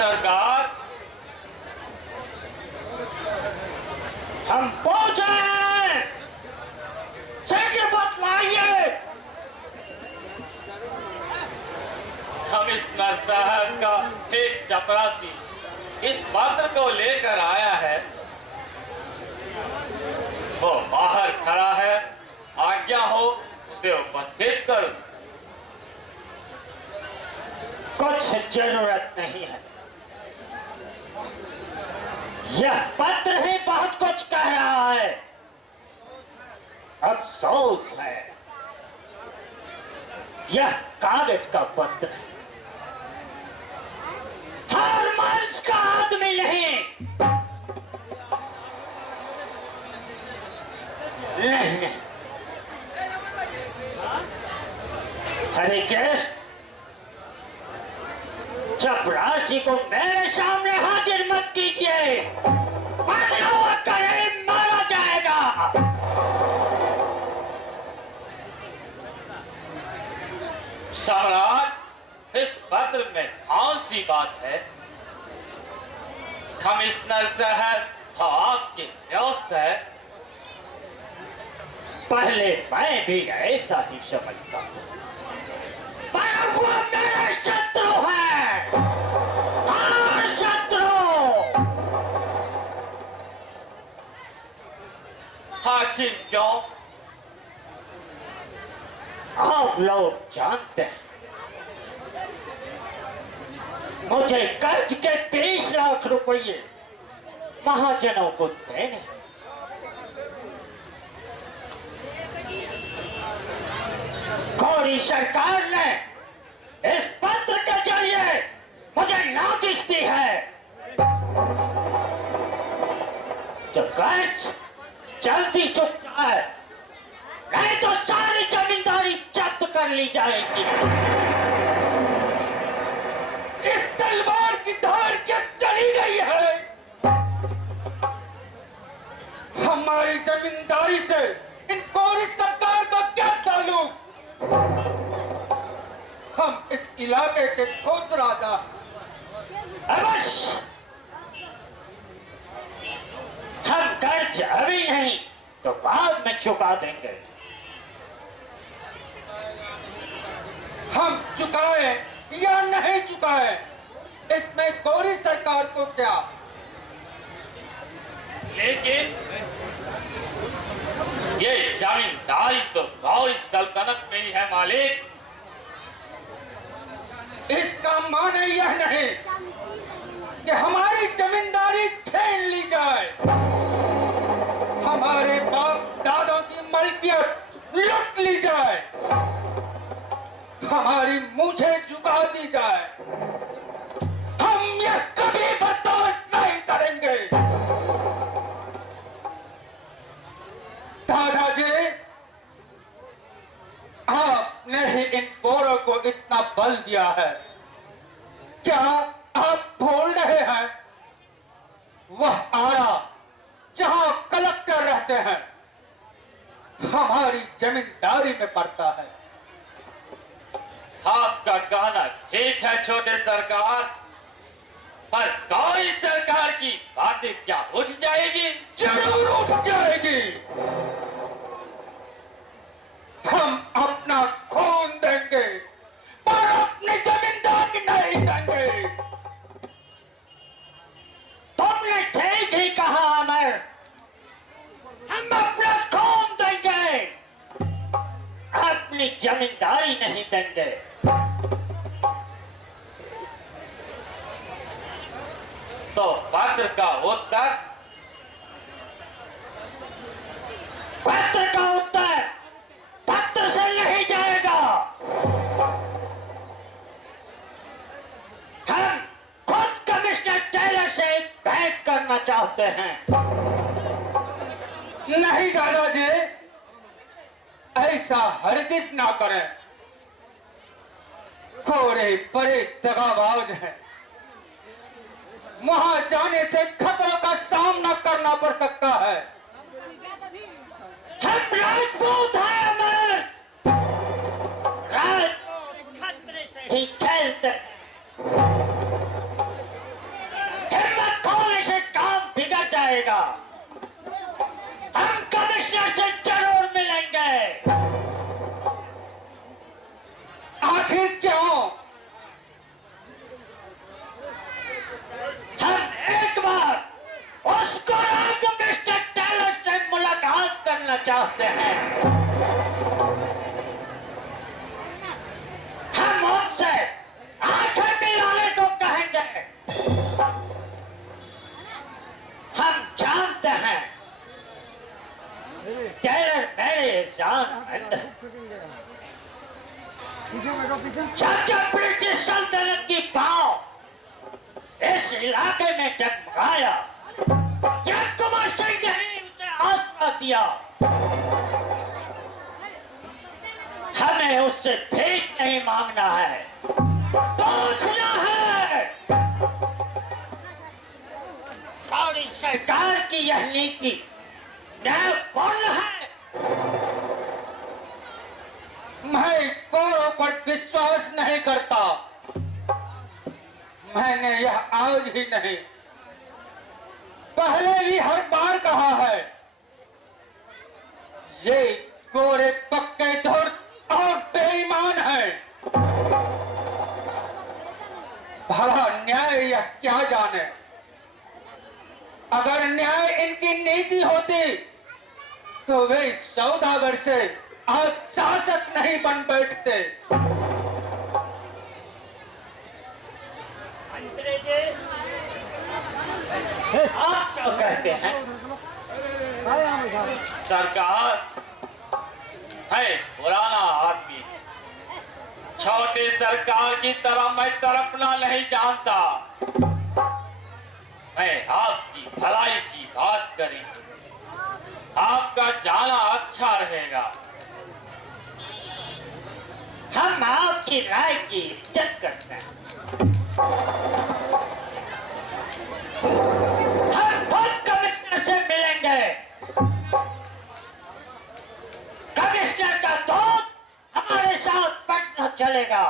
सरकार, हम पहुंचे हैं। शीघ्र बतलाइए। कमिश्नर साहब का एक चपरासी इस पत्र को लेकर आया है। वो बाहर खड़ा है, आज्ञा हो उसे उपस्थित करो। कुछ जरूरत नहीं है। यह पत्र ही बहुत कुछ कह रहा है। अफसोस है, यह कागज का पत्र है, हॉर्मन्स का आदमी नहीं। नहीं, हरे कृष्ण, चपरासी को मेरे सामने हाजिर मत कीजिए, वरना करीब मारा जाएगा। सम्राट, इस पत्र में कौन सी बात है? कमिश्नर साहब तो आपके दोस्त है। पहले मैं भी ऐसा ही समझता था, पर वो मेरे शत्रु है, और शत्रु। आखिर क्यों? आप लोग जानते हैं, मुझे कर्ज के 20 लाख रुपये महाजनों को देने। गौरी सरकार ने इस पत्र के जरिए मुझे नोटिस दी है। जो कर्ज जल्दी चुक जाए, नहीं तो सारी जमींदारी जब्त कर ली जाएगी। इस तलवार की धार क्या चली गई है? हमारी जमींदारी से इन गौरी सरकार का क्या ताल्लुक? हम इस इलाके के खुद राजा। अवश्य, हम कर्ज अभी नहीं तो बाद में चुका देंगे। हम चुकाए या नहीं चुकाए, इसमें गौरी सरकार को क्या? लेकिन ये जमींदारी तो गौरी सल्तनत में ही है मालिक। इसका माने यह नहीं कि हमारी जमींदारी छीन ली जाए, हमारे बाप दादों की मलकियत लूट ली जाए, हमारी मूछें झुका दी जाए। हम यह कभी बर्दाश्त नहीं करेंगे। दादाजी, आपने ही इन गोरों को इतना बल दिया है, क्या आप भूल रहे हैं वह आड़ा जहां कलेक्टर रहते हैं हमारी जमींदारी में पड़ता है? आपका कहना ठीक है छोटे सरकार, पर गौरी सरकार की बातें क्या उठ जाएगी? जरूर उठ जाएगी। हम अपना खून देंगे पर अपनी जमींदारी नहीं देंगे। तुमने ठीक ही कहा अमर, हम अपना खून देंगे, अपनी जमींदारी नहीं देंगे। तो पत्र का उत्तर? पत्र का उत्तर पत्र से नहीं जाएगा। हम खुद कमिश्नर टेलर से भेंट करना चाहते हैं। नहीं दादाजी, ऐसा हरगिज ना करें। थोड़े बड़े दगाबाज हैं, वहां जाने से खतरों का सामना करना पड़ सकता है। हम राजपूत हैं अमर, राजपूत खतरे से ही खेलते। चाहते हैं। हम उनसे आंखें मिलाने को कहेंगे। हम जानते हैं टेलर मेरे शान जब ब्रिटिश सल्तनत की पांव इस इलाके में डगमगाया, जब कुमार सिंह ने उसे आसरा दिया, हमें उससे भीख नहीं मांगना है, पूछना है। कांग्रेस सरकार की यह नीति न्यायपूर्ण है। मैं कौरों पर विश्वास नहीं करता। मैंने यह आज ही नहीं, पहले भी हर बार कहा है, ये गोरे पक्के धूर्त और बेईमान है। भला न्याय यह क्या जाने? अगर न्याय इनकी नीति होती तो वे सौदागर से आज शासक नहीं बन बैठते। आप क्या कहते हैं? सरकार है पुराना आदमी, छोटे सरकार की तरह मैं तड़पना नहीं जानता। मैं आपकी भलाई की बात करी, आपका जाना अच्छा रहेगा। हम आपकी राय की इज्जत करते हैं। हम खुद कमिश्नर से मिलेंगे। कमिश्नर का दूत हमारे साथ पटना चलेगा।